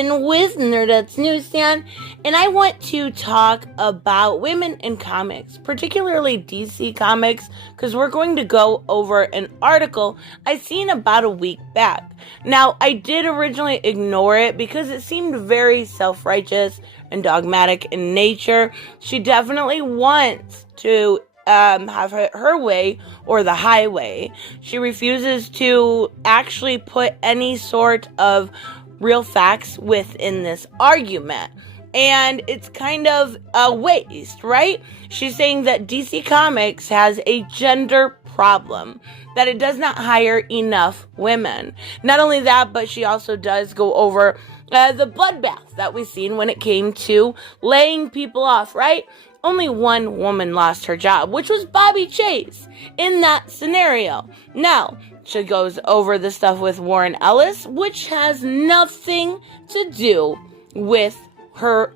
Kristen with Nerdette's NewsStand, and I want to talk about women in comics, particularly DC Comics, because we're going to go over an article I seen about a week back. Now, I did originally ignore it because it seemed very self-righteous and dogmatic in nature. She definitely wants to have her way or the highway. She refuses to actually put any sort of real facts within this argument. And it's kind of a waste, right? She's saying that DC Comics has a gender problem, that it does not hire enough women. Not only that, but she also does go over the bloodbath that we've seen when it came to laying people off, right? Only one woman lost her job, which was Bobby Chase in that scenario. Now, she goes over the stuff with Warren Ellis, which has nothing to do with her,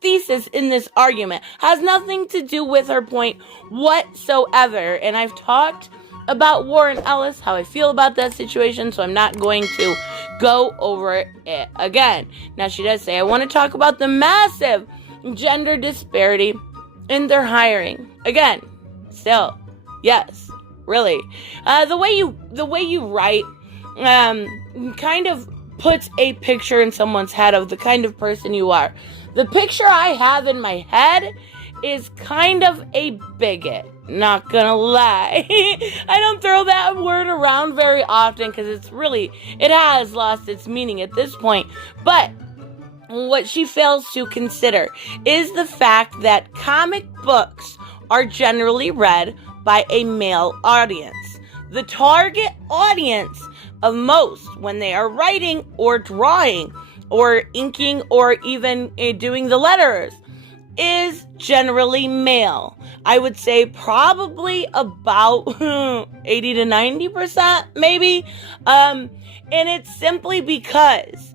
thesis in this argument. Has nothing to do with her point whatsoever. And I've talked about Warren Ellis, how I feel about that situation, so I'm not going to go over it again. Now, she does say, I want to talk about the massive gender disparity in their hiring. Again, still, yes, really. The way you write kind of puts a picture in someone's head of the kind of person you are. The picture I have in my head is kind of a bigot. Not gonna lie. I don't throw that word around very often because it has lost its meaning at this point. But what she fails to consider is the fact that comic books are generally read by a male audience. The target audience of most when they are writing or drawing or inking or even doing the letters is generally male. I would say probably about 80 to 90% maybe. And it's simply because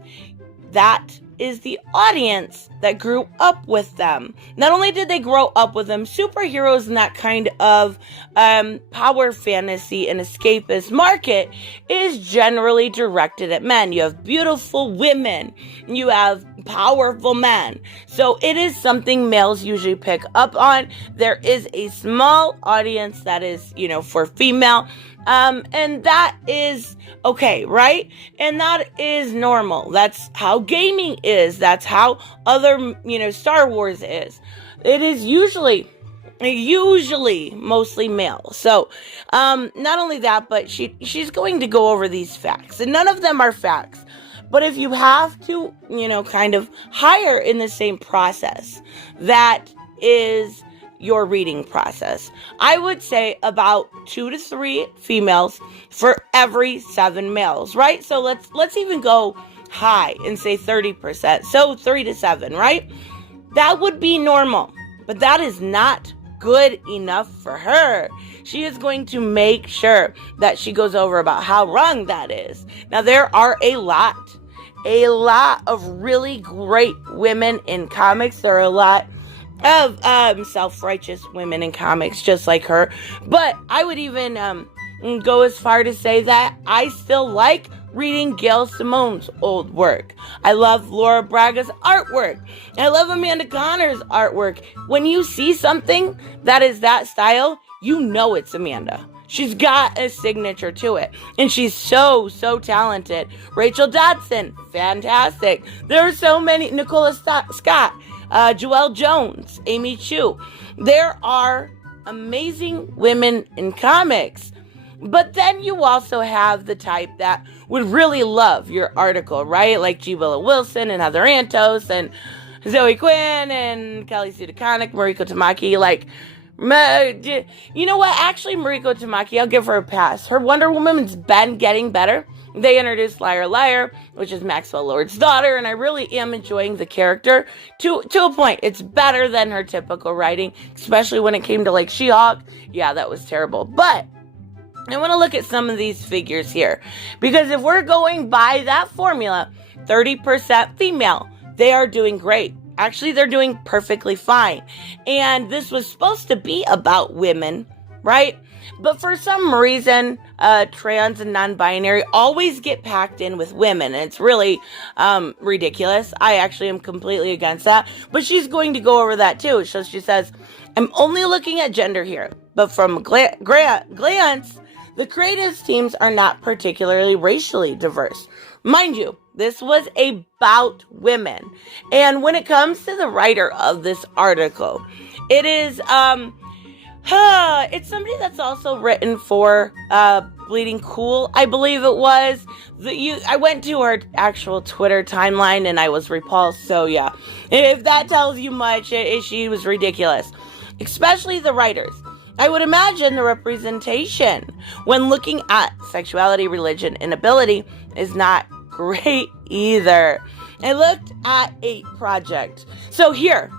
that is the audience that grew up with them. Not only did they grow up with them, superheroes in that kind of power fantasy and escapist market is generally directed at men. You have beautiful women. You have powerful men. So it is something males usually pick up on. There is a small audience that is, for female. And that is okay, right? And that is normal. That's how gaming is. That's how other, Star Wars is. It is usually mostly male. So, not only that, but she's going to go over these facts, and none of them are facts. But if you have to, kind of hire in the same process, that is your reading process. I would say about 2 to 3 females for every 7 males, right? So let's even go high and say 30%. So 3 to 7, right? That would be normal, but that is not good enough for her. She is going to make sure that she goes over about how wrong that is. Now, there are a lot of really great women in comics. There are a lot of self-righteous women in comics just like her, but I would even go as far to say that I still like reading Gail Simone's old work. I love Laura Braga's artwork. I love Amanda Connor's artwork. When you see something that is that style, you know it's Amanda. She's got a signature to it, and she's so talented. Rachel Dodson, fantastic. There are so many. Nicola Scott, Joelle Jones, Amy Chu. There are amazing women in comics. But then you also have the type that would really love your article, right? Like G. Willow Wilson and Heather Antos and Zoe Quinn and Kelly Sue DeConnick, Mariko Tamaki. Like, you know what? Actually, Mariko Tamaki, I'll give her a pass. Her Wonder Woman's been getting better. They introduced Liar Liar, which is Maxwell Lord's daughter, and I really am enjoying the character to a point. It's better than her typical writing, especially when it came to like She-Hulk. Yeah, that was terrible. But I want to look at some of these figures here, because if we're going by that formula, 30% female, they are doing great. Actually, they're doing perfectly fine. And this was supposed to be about women, right? But for some reason, trans and non-binary always get packed in with women. And it's really ridiculous. I actually am completely against that. But she's going to go over that too. So she says, I'm only looking at gender here. But from a glance, the creative teams are not particularly racially diverse. Mind you, this was about women. And when it comes to the writer of this article, it is, it's somebody that's also written for Bleeding Cool, I believe it was. I went to her actual Twitter timeline and I was repulsed. So yeah, if that tells you much, she was ridiculous. Especially the writers. I would imagine the representation when looking at sexuality, religion, and ability is not great either. I looked at a project. So here,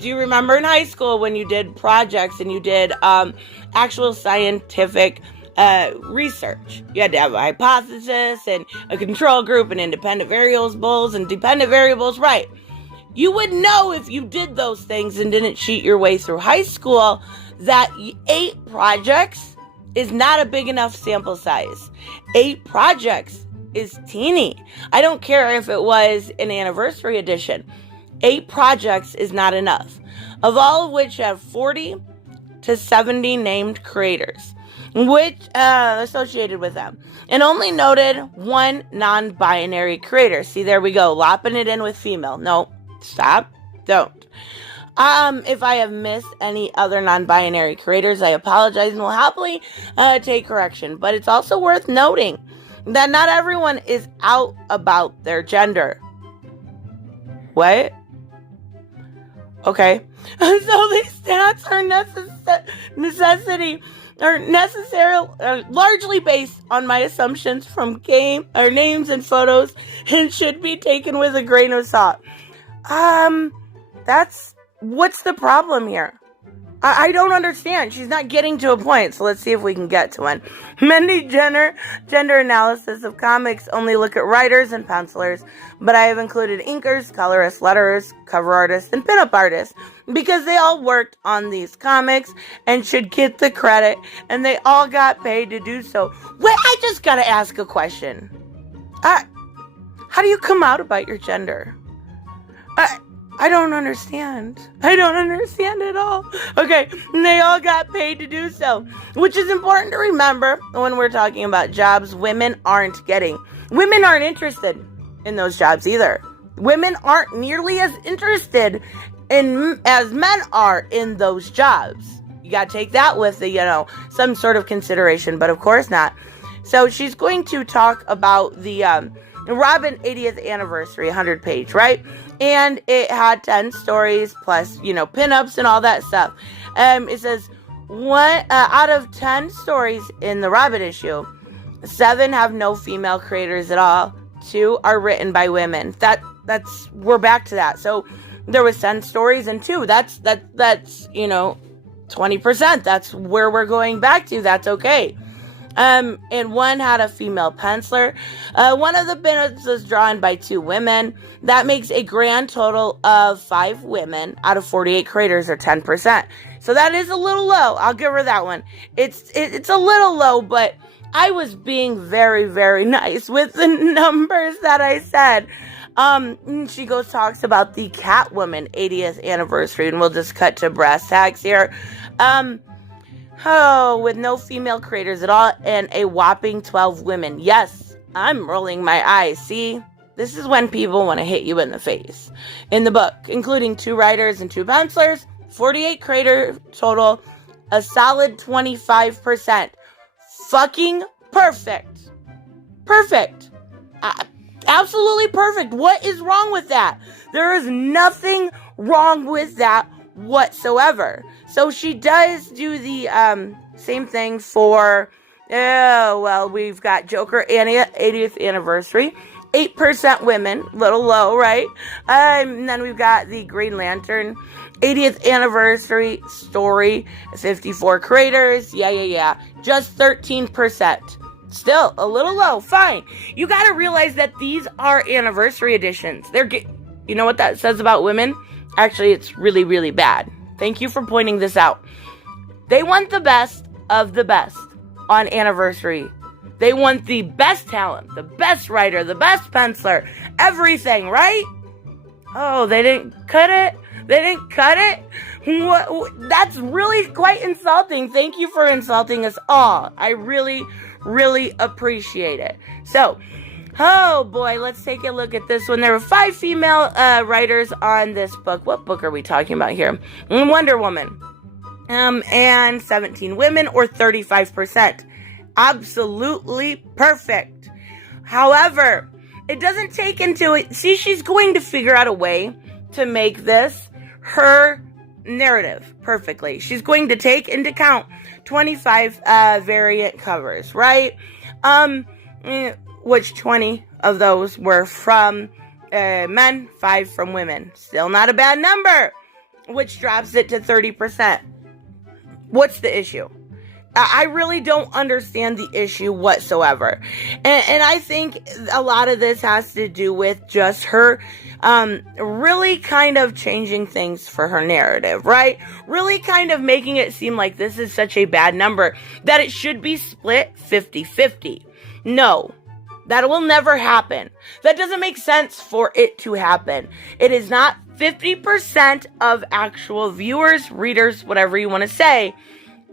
do you remember in high school when you did projects and you did actual scientific research? You had to have a hypothesis and a control group and independent variables and dependent variables, right? You would know if you did those things and didn't cheat your way through high school that 8 projects is not a big enough sample size. 8 projects is teeny. I don't care if it was an anniversary edition. 8 projects is not enough, of all of which have 40 to 70 named creators, which associated with them, and only noted 1 non-binary creator. See, there we go, lopping it in with female. No, stop, don't. If I have missed any other non-binary creators, I apologize and will happily take correction. But it's also worth noting that not everyone is out about their gender. What? Okay. So these stats are largely based on my assumptions from names and photos and should be taken with a grain of salt. What's the problem here? I don't understand. She's not getting to a point, so let's see if we can get to one. Many gender analysis of comics only look at writers and pencilers, but I have included inkers, colorists, letterers, cover artists, and pinup artists because they all worked on these comics and should get the credit, and they all got paid to do so. Wait, I just gotta ask a question. How do you come out about your gender? I don't understand. I don't understand at all. Okay, and they all got paid to do so, which is important to remember when we're talking about jobs women aren't getting. Women aren't interested in those jobs either. Women aren't nearly as interested as men are in those jobs. You gotta take that with some sort of consideration, but of course not. So she's going to talk about the Robin 80th anniversary 100 page, right? And it had 10 stories plus, pinups and all that stuff. It says out of 10 stories in the Robin issue, 7 have no female creators at all. 2 are written by women. We're back to that. So there was 10 stories and 2. That's 20%. That's where we're going back to. That's okay. And 1 had a female penciler. One of the pinups was drawn by 2 women. That makes a grand total of 5 women out of 48 creators, or 10%. So that is a little low. I'll give her that one. It's a little low, but I was being very, very nice with the numbers that I said. She talks about the Catwoman 80th anniversary, and we'll just cut to brass tacks here. With no female creators at all and a whopping 12 women. Yes, I'm rolling my eyes. See, this is when people want to hit you in the face. In the book, including 2 writers and 2 pencilers, 48 creator total, a solid 25%. Fucking perfect. Perfect. Absolutely perfect. What is wrong with that? There is nothing wrong with that whatsoever. So she does do the same thing for, we've got Joker 80th anniversary, 8% women, little low, right? And then we've got the Green Lantern 80th anniversary story, 54 creators, just 13%. Still a little low, fine. You gotta realize that these are anniversary editions. You know what that says about women? Actually, it's really, really bad. Thank you for pointing this out. They want the best of the best on Anniversary. They want the best talent, the best writer, the best penciler, everything, right? Oh, they didn't cut it? They didn't cut it? What? That's really quite insulting. Thank you for insulting us all. I really, really appreciate it. So, oh boy, let's take a look at this one. There were 5 female writers on this book. What book are we talking about here? Wonder Woman. And 17 women, or 35%. Absolutely perfect. However, it doesn't take into it. See, she's going to figure out a way to make this her narrative perfectly. She's going to take into account 25 variant covers, right? Which 20 of those were from men, 5 from women. Still not a bad number, which drops it to 30%. What's the issue? I really don't understand the issue whatsoever. And I think a lot of this has to do with just her really kind of changing things for her narrative, right? Really kind of making it seem like this is such a bad number that it should be split 50-50. No, that will never happen. That doesn't make sense for it to happen. It is not 50% of actual viewers, readers, whatever you want to say.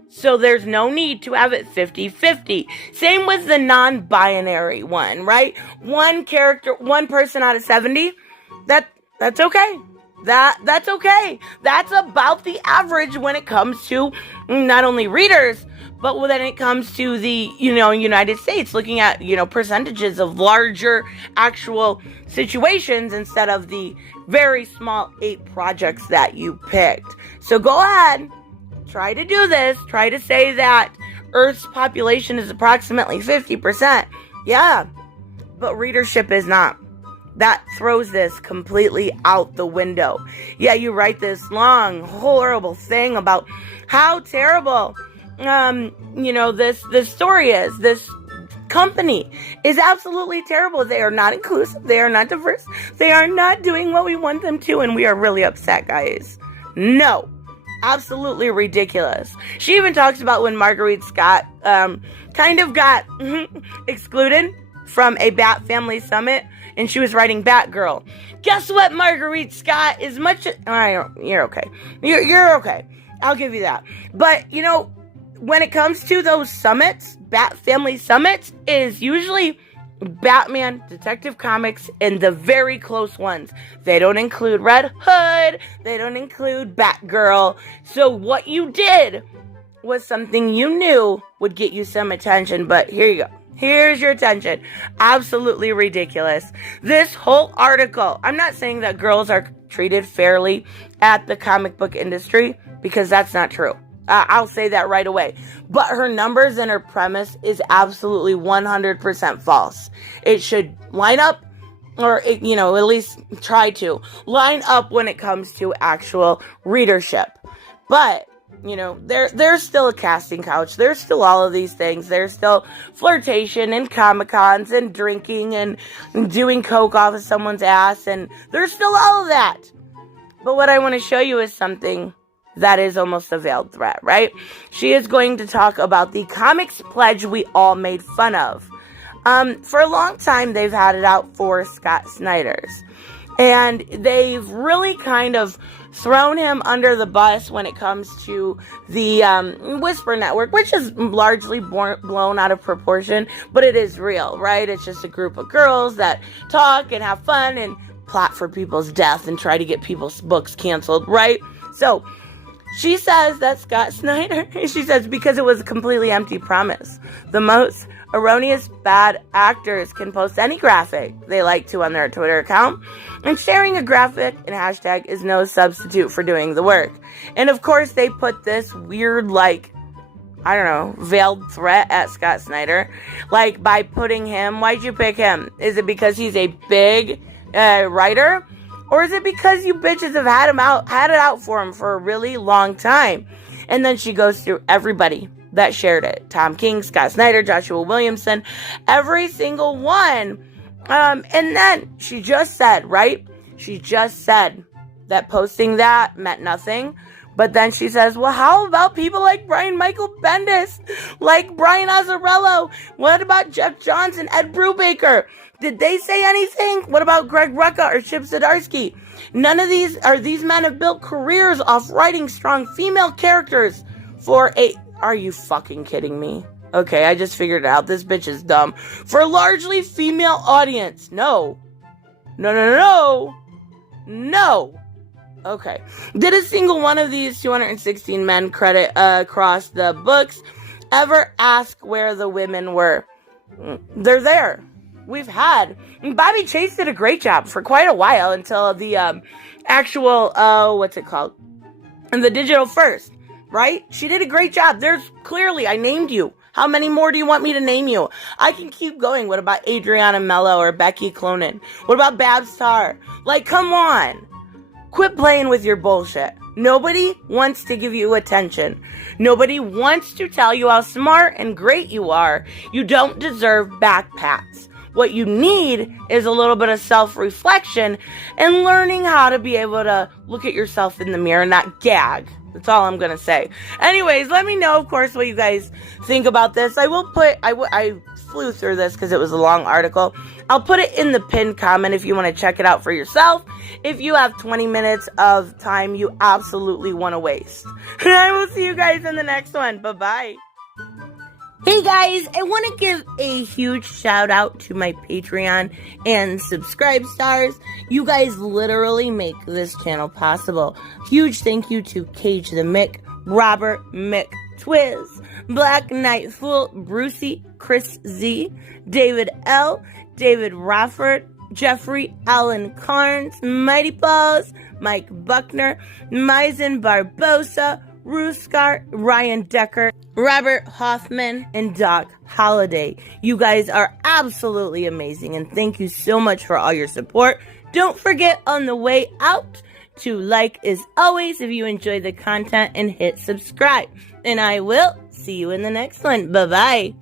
So there's no need to have it 50-50. Same with the non-binary one, right? One character, one person out of 70. That's okay. That's okay. That's about the average when it comes to not only readers, but when it comes to the, United States, looking at, percentages of larger actual situations instead of the very small 8 projects that you picked. So go ahead. Try to do this. Try to say that Earth's population is approximately 50%. Yeah, but readership is not. That throws this completely out the window. Yeah, you write this long, horrible thing about how terrible, this story is. This company is absolutely terrible. They are not inclusive. They are not diverse. They are not doing what we want them to, and we are really upset, guys. No. Absolutely ridiculous. She even talks about when Marguerite Scott kind of got excluded from a Bat Family Summit, and she was writing Batgirl. Guess what, Marguerite Scott? You're okay. You're okay. I'll give you that. But, when it comes to those summits, Bat Family Summits is usually Batman, Detective Comics, and the very close ones. They don't include Red Hood. They don't include Batgirl. So what you did was something you knew would get you some attention. But here you go. Here's your attention. Absolutely ridiculous. This whole article, I'm not saying that girls are treated fairly at the comic book industry, because that's not true. I'll say that right away. But her numbers and her premise is absolutely 100% false. It should line up, or, at least try to line up when it comes to actual readership. But, there's still a casting couch. There's still all of these things. There's still flirtation and Comic-Cons and drinking and doing coke off of someone's ass. And there's still all of that. But what I want to show you is something that is almost a veiled threat, right? She is going to talk about the comics pledge we all made fun of. For a long time, they've had it out for Scott Snyder's. And they've really kind of thrown him under the bus when it comes to the Whisper Network, which is largely blown out of proportion, but it is real, right? It's just a group of girls that talk and have fun and plot for people's death and try to get people's books canceled, right? So she says that Scott Snyder, she says, because it was a completely empty promise. The most erroneous bad actors can post any graphic they like to on their Twitter account, and sharing a graphic and hashtag is no substitute for doing the work. And of course, they put this weird, veiled threat at Scott Snyder, by putting him. Why'd you pick him? Is it because he's a big writer? Or is it because you bitches have had it out for him for a really long time? And then she goes through everybody that shared it. Tom King, Scott Snyder, Joshua Williamson, every single one. And then she just said, right? She just said that posting that meant nothing. But then she says, well, how about people like Brian Michael Bendis, like Brian Azzarello? What about Jeff Johnson, Ed Brubaker? Did they say anything? What about Greg Rucka or Chip Zdarsky? None of these men have built careers off writing strong female characters for are you fucking kidding me? Okay, I just figured it out. This bitch is dumb. For a largely female audience. No. Okay. Did a single one of these 216 men credit across the books ever ask where the women were? They're there. We've had. Bobby Chase did a great job for quite a while until the actual, what's it called? And the digital first, right? She did a great job. There's clearly, I named you. How many more do you want me to name you? I can keep going. What about Adriana Mello or Becky Cloonan? What about Babs Tarr? Like, come on. Quit playing with your bullshit. Nobody wants to give you attention. Nobody wants to tell you how smart and great you are. You don't deserve backpats. What you need is a little bit of self-reflection and learning how to be able to look at yourself in the mirror and not gag. That's all I'm going to say. Anyways, let me know, of course, what you guys think about this. I flew through this because it was a long article. I'll put it in the pinned comment if you want to check it out for yourself. If you have 20 minutes of time you absolutely want to waste. And I will see you guys in the next one. Bye-bye. Hey guys, I want to give a huge shout out to my Patreon and subscribe stars. You guys literally make this channel possible. Huge thank you to Cage the Mick, Robert Mick Twiz, Black Knight Fool, Brucey, Chris Z, David L, David Rafford, Jeffrey Allen Carnes, Mighty Balls, Mike Buckner, Maizen Barbosa, Ruskar, Ryan Decker, Robert Hoffman, and Doc Holliday. You guys are absolutely amazing, and thank you so much for all your support. Don't forget on the way out to like as always if you enjoy the content and hit subscribe. And I will see you in the next one. Bye-bye.